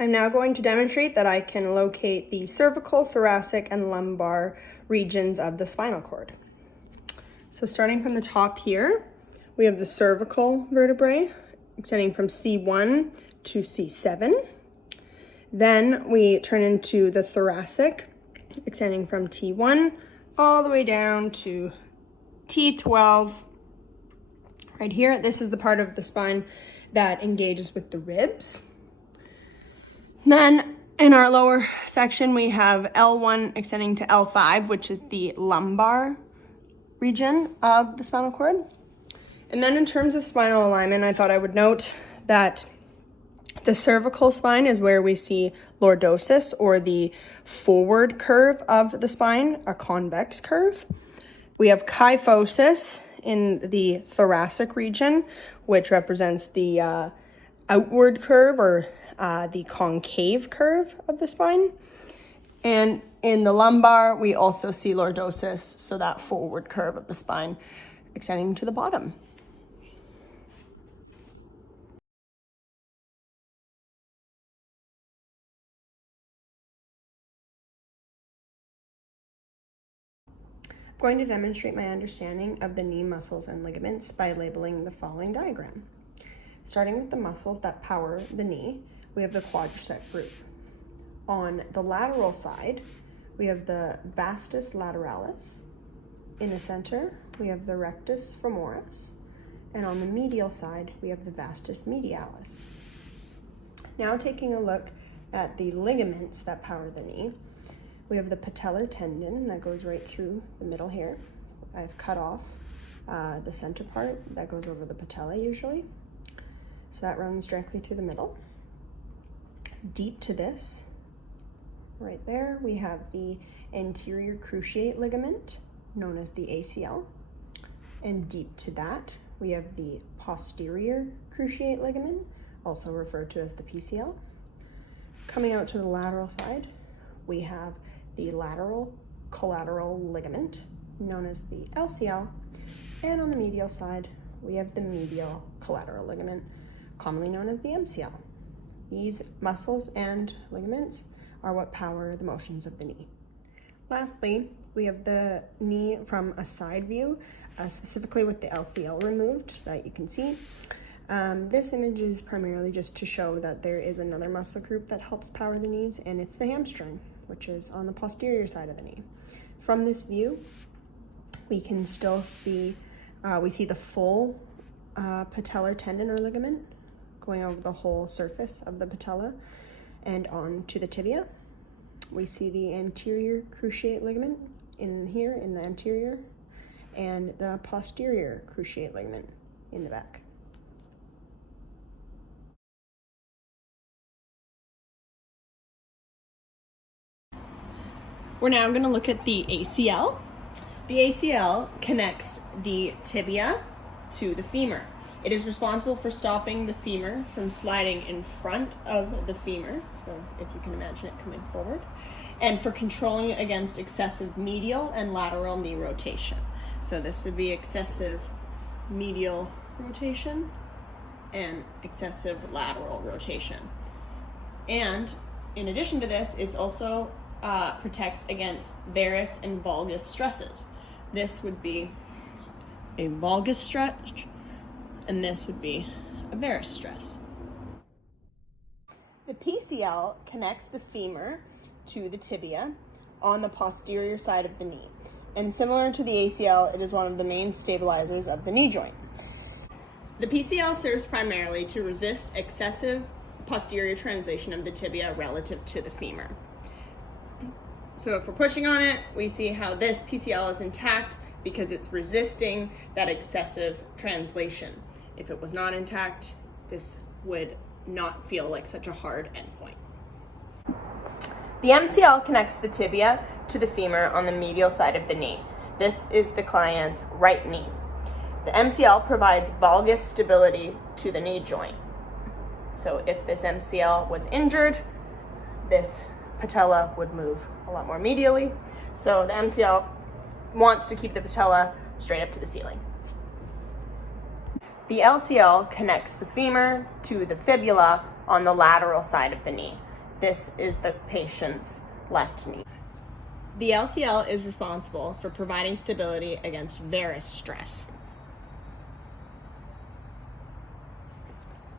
I'm now going to demonstrate that I can locate the cervical, thoracic, and lumbar regions of the spinal cord. So starting from the top here, we have the cervical vertebrae extending from C1 to C7. Then we turn into the thoracic, extending from T1 all the way down to T12. Right here, this is the part of the spine that engages with the ribs. Then in our lower section, we have L1 extending to L5, which is the lumbar region of the spinal cord. And then in terms of spinal alignment, I thought I would note that the cervical spine is where we see lordosis, or the forward curve of the spine, a convex curve. We have kyphosis in the thoracic region, which represents the outward curve, or the concave curve of the spine. And in the lumbar, we also see lordosis, so that forward curve of the spine extending to the bottom. I'm going to demonstrate my understanding of the knee muscles and ligaments by labeling the following diagram. Starting with the muscles that power the knee, we have the quadricep group. On the lateral side, we have the vastus lateralis. In the center, we have the rectus femoris. And on the medial side, we have the vastus medialis. Now taking a look at the ligaments that power the knee, we have the patellar tendon that goes right through the middle here. I've cut off the center part that goes over the patella usually. So that runs directly through the middle. Deep to this, right there, we have the anterior cruciate ligament, known as the ACL. And deep to that, we have the posterior cruciate ligament, also referred to as the PCL. Coming out to the lateral side, we have the lateral collateral ligament, known as the LCL. And on the medial side, we have the medial collateral ligament, commonly known as the MCL. These muscles and ligaments are what power the motions of the knee. Lastly, we have the knee from a side view, specifically with the LCL removed so that you can see. This image is primarily just to show that there is another muscle group that helps power the knees, and it's the hamstring, which is on the posterior side of the knee. From this view, we can still see, we see the full patellar tendon or ligament going over the whole surface of the patella and on to the tibia. We see the anterior cruciate ligament in here in the anterior, and the posterior cruciate ligament in the back. We're now going to look at the ACL. The ACL connects the tibia to the femur. It is responsible for stopping the femur from sliding in front of the femur, so if you can imagine it coming forward, and for controlling against excessive medial and lateral knee rotation. So this would be excessive medial rotation and excessive lateral rotation. And in addition to this, it's also protects against varus and valgus stresses. This would be a valgus stretch, and this would be a varus stress. The PCL connects the femur to the tibia on the posterior side of the knee. And similar to the ACL, it is one of the main stabilizers of the knee joint. The PCL serves primarily to resist excessive posterior translation of the tibia relative to the femur. So if we're pushing on it, we see how this PCL is intact because it's resisting that excessive translation. If it was not intact, this would not feel like such a hard endpoint. The MCL connects the tibia to the femur on the medial side of the knee. This is the client's right knee. The MCL provides valgus stability to the knee joint. So if this MCL was injured, this patella would move a lot more medially. So the MCL wants to keep the patella straight up to the ceiling. The LCL connects the femur to the fibula on the lateral side of the knee. This is the patient's left knee. The LCL is responsible for providing stability against varus stress.